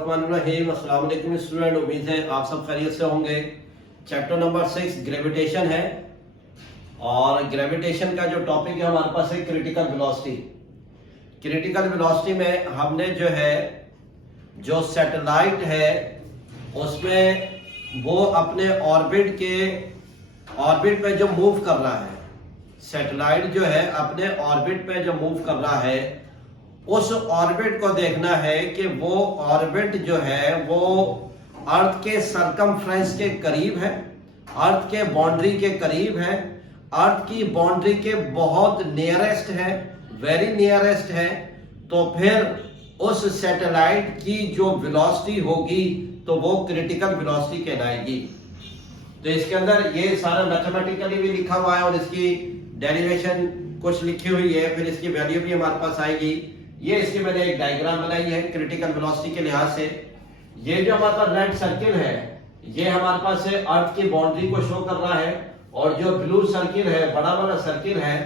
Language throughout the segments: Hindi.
अस्सलाम वालेकुम स्टूडेंट, उम्मीद है आप सब खैरियत से होंगे। चैप्टर नंबर 6 ग्रेविटेशन है और ग्रेविटेशन का जो टॉपिक है हमारे पास है क्रिटिकल वेलोसिटी। क्रिटिकल वेलोसिटी में हमने जो सैटेलाइट है उसमें वो अपने ऑर्बिट पे जो मूव कर रहा है, सैटेलाइट जो है अपने ऑर्बिट पे जो मूव कर रहा है उस ऑर्बिट को देखना है कि वो ऑर्बिट जो है वो अर्थ के सरकमफ्रेंस के करीब है, अर्थ के बाउंड्री के करीब है, अर्थ की बाउंड्री के बहुत नियरेस्ट है, वेरी नियरेस्ट है। तो फिर उस सैटेलाइट की जो वेलोसिटी होगी तो वो क्रिटिकल वेलोसिटी कहलाएगी। तो इसके अंदर ये सारा मैथमेटिकली भी लिखा हुआ है और इसकी डेरिवेशन कुछ लिखी हुई है, फिर इसकी वैल्यू भी हमारे पास आएगी। ये इसकी मैंने एक डायग्राम बनाई है क्रिटिकल वेलोसिटी के लिहाज से। ये जो हमारे पास रेड सर्किल है ये हमारे पास से अर्थ की बाउंड्री को शो कर रहा है और जो ब्लू सर्किल है, बड़ा वाला सर्किल है,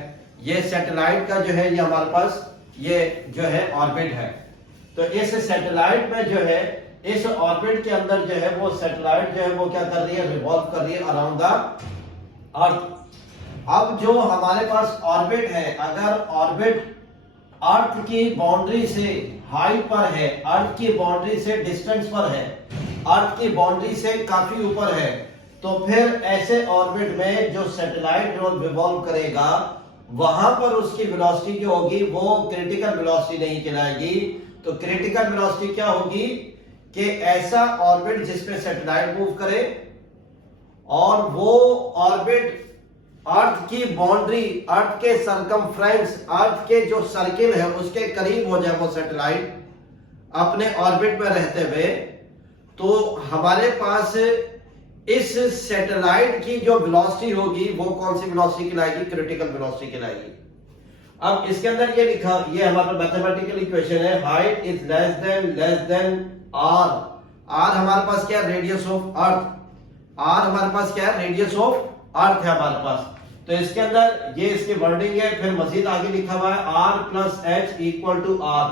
ये सैटेलाइट का जो है ये हमारे पास ये जो है ऑर्बिट है। तो इस सैटेलाइट में जो है इस ऑर्बिट के अंदर जो है वो सैटेलाइट जो है वो क्या कर रही है, रिवॉल्व कर रही है अराउंड द अर्थ। अब जो हमारे पास ऑर्बिट है, अगर ऑर्बिट अर्थ की बाउंड्री से हाइट पर है, अर्थ की बाउंड्री से डिस्टेंस पर है, अर्थ की बाउंड्री से काफी ऊपर है, तो फिर ऐसे ऑर्बिट में जो सैटेलाइट रिवॉल्व करेगा वहां पर उसकी वेलोसिटी जो होगी वो क्रिटिकल वेलोसिटी नहीं कहलाएगी। तो क्रिटिकल वेलोसिटी क्या होगी कि ऐसा ऑर्बिट जिसमें सैटेलाइट मूव करे और वो ऑर्बिट अर्थ की बाउंड्री, अर्थ के सरकमफ्रेंस, अर्थ के जो सर्किल है उसके करीब हो जाए वो सैटेलाइट अपने ऑर्बिट में रहते हुए, तो हमारे पास इस सैटेलाइट की जो वेलोसिटी होगी वो कौन सी वेलोसिटी कहलाएगी, क्रिटिकल वेलोसिटी कहलाएगी। अब इसके अंदर ये लिखा, ये हमारा मैथमेटिकल इक्वेशन है, height is less than R. R हमारे पास क्या है, रेडियस ऑफ अर्थ। आर हमारे पास क्या है, रेडियस ऑफ अर्थ है हमारे पास। तो इसके अंदर ये इसकी वर्डिंग है, फिर मजीद आगे लिखा हुआ है R plus H equal to R.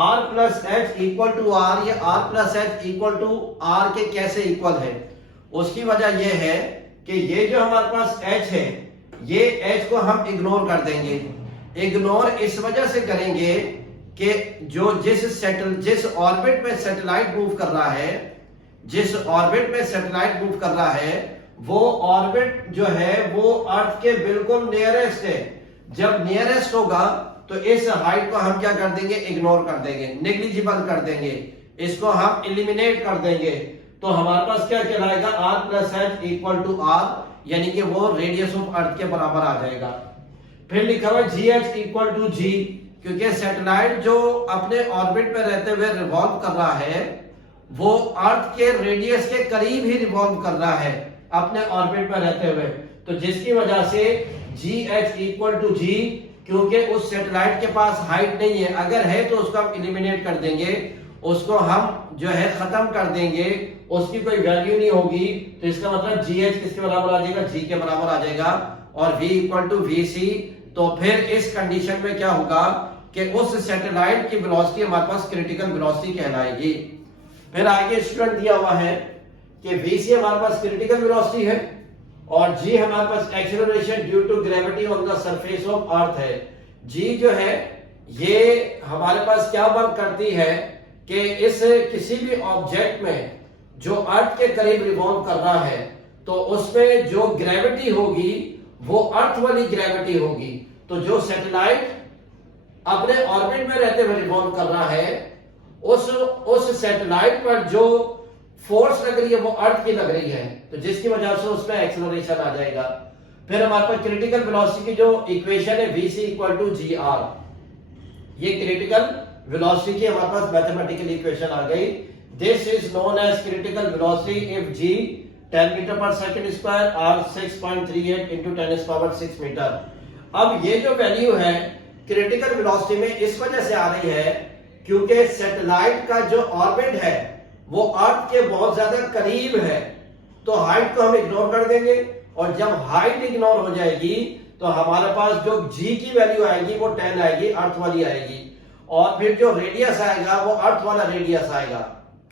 R plus H equal to R, ये R plus H equal to R के कैसे इक्वल है, उसकी वजह यह है कि ये जो हमारे पास एच है ये एच को हम इग्नोर कर देंगे। इग्नोर इस वजह से करेंगे कि जिस ऑर्बिट में सैटेलाइट मूव कर रहा है, जिस ऑर्बिट में सैटेलाइट मूव कर रहा है वो ऑर्बिट जो है वो अर्थ के बिल्कुल नियरेस्ट है। जब नियरेस्ट होगा तो इस हाइट को हम क्या कर देंगे, इग्नोर कर देंगे, नेग्लिजिबल कर देंगे, इसको हम एलिमिनेट कर देंगे। तो हमारे पास क्या कहलाएगा, R plus H equal to R, यानी कि वो रेडियस ऑफ अर्थ के बराबर आ जाएगा। फिर लिखा हुआ जी एच इक्वल टू जी, क्योंकि सैटेलाइट जो अपने ऑर्बिट में रहते हुए रिवॉल्व कर रहा है वो अर्थ के रेडियस के करीब ही रिवॉल्व कर रहा है अपने ऑर्बिट में रहते हुए, तो जिसकी वजह से जी एच इक्वल टू जी, क्योंकि उस सैटेलाइट के पास हाइट नहीं है, अगर है तो उसको हम एलिमिनेट कर देंगे, उसको हम जो है खत्म कर देंगे, उसकी कोई वैल्यू नहीं होगी। तो इसका मतलब जी एच किसके बराबर आ जाएगा, जी के बराबर आ जाएगा, और v इक्वल टू वी सी। तो फिर इस कंडीशन में क्या होगा कि उस सैटेलाइट की वेलोसिटी हमारे पास क्रिटिकल वेलोसिटी कहलाएगी। फिर आगे स्टूडेंट दिया हुआ है कि vc हमारे पास क्रिटिकल वेलोसिटी है और g हमारे पास acceleration due to gravity on the surface of earth है। g जो है ये हमारे पास क्या वर्क करती है कि इस किसी भी ऑब्जेक्ट में जो अर्थ के करीब रिवॉल्व कर रहा है तो उसमें जो ग्रेविटी होगी वो अर्थ वाली ग्रेविटी होगी। तो जो सैटेलाइट अपने ऑर्बिट में रहते हुए रिवॉल्व कर रहा है उस सैटेलाइट पर जो फोर्स लग रही है वो अर्थ की लग रही है, तो जिसकी वजह से उसमें एक्सेलरेशन आ जाएगा। फिर हमारे पास क्रिटिकल वेलोसिटी की जो इक्वेशन है vc equal to G R, ये क्रिटिकल वेलोसिटी की हमारे पास मैथमेटिकल इक्वेशन आ गई। This is known as critical velocity if g 10 meter पर सेकंड स्क्वायर और 6.38 into 10⁻⁶ मीटर। अब ये जो वैल्यू है क्रिटिकल वेलोसिटी में इस वजह से आ रही है क्योंकि सैटेलाइट का जो ऑर्बिट है वो अर्थ के बहुत ज्यादा करीब है, तो हाइट को हम इग्नोर कर देंगे, और जब हाइट इग्नोर हो जाएगी तो हमारे पास जो g की वैल्यू आएगी वो 10 आएगी, अर्थ वाली आएगी, और फिर जो रेडियस आएगा वो अर्थ वाला रेडियस आएगा।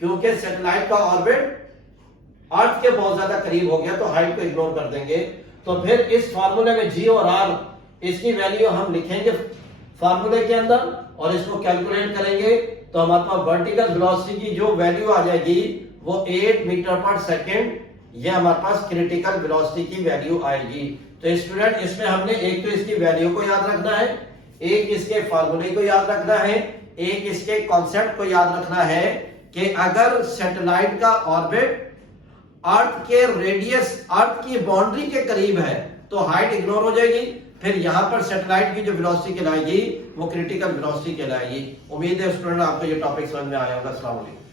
क्योंकि सैटेलाइट का ऑर्बिट अर्थ के बहुत ज्यादा करीब हो गया तो हाइट को इग्नोर कर देंगे। तो फिर इस फार्मूले में जी और आर इसकी वैल्यू हम लिखेंगे फार्मूले के अंदर और इसको कैलकुलेट करेंगे। तो हमारे पास वर्टिकल वेलोसिटी की जो वैल्यू आ जाएगी वो 8 मीटर पर सेकेंड, ये हमारे पास क्रिटिकल वेलोसिटी की वैल्यू आएगी। तो स्टूडेंट इसमें हमने एक तो इसकी वैल्यू को याद रखना है, एक इसके फार्मूले को याद रखना है, एक इसके कॉन्सेप्ट को याद रखना है कि अगर सैटेलाइट का ऑर्बिट अर्थ के रेडियस, अर्थ की बाउंड्री के करीब है तो हाइट इग्नोर हो जाएगी। फिर यहां पर सैटेलाइट की जो वेलोसिटी कहलाएगी वो क्रिटिकल वेलोसिटी कहलाएगी। उम्मीद है स्टूडेंट आपको ये टॉपिक समझ में आया होगा। अस्सलाम वालेकुम।